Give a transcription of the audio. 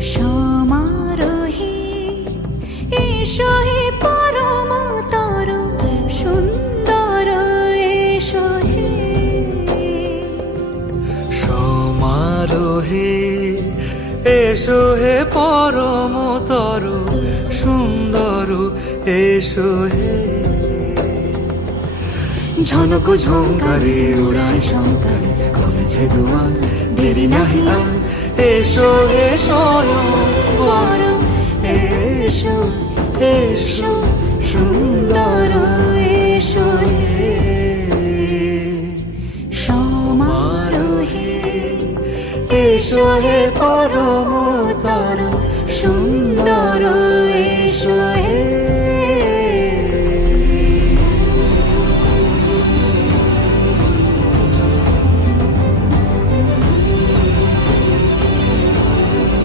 সমারোহে এসো হে পরমতর সুন্দর এসো হে। সমারোহে এসো হে পরমতর সুন্দর এসো হে। ঝনক ঝঙ্কারে উড়ায় শঙ্কারে কমেছে দুয়ার, দেরি নাহি আর এসো হে স্বয়ং বর। এসো এসো সুন্দর এসো হে। সমারোহে এসো হে পরম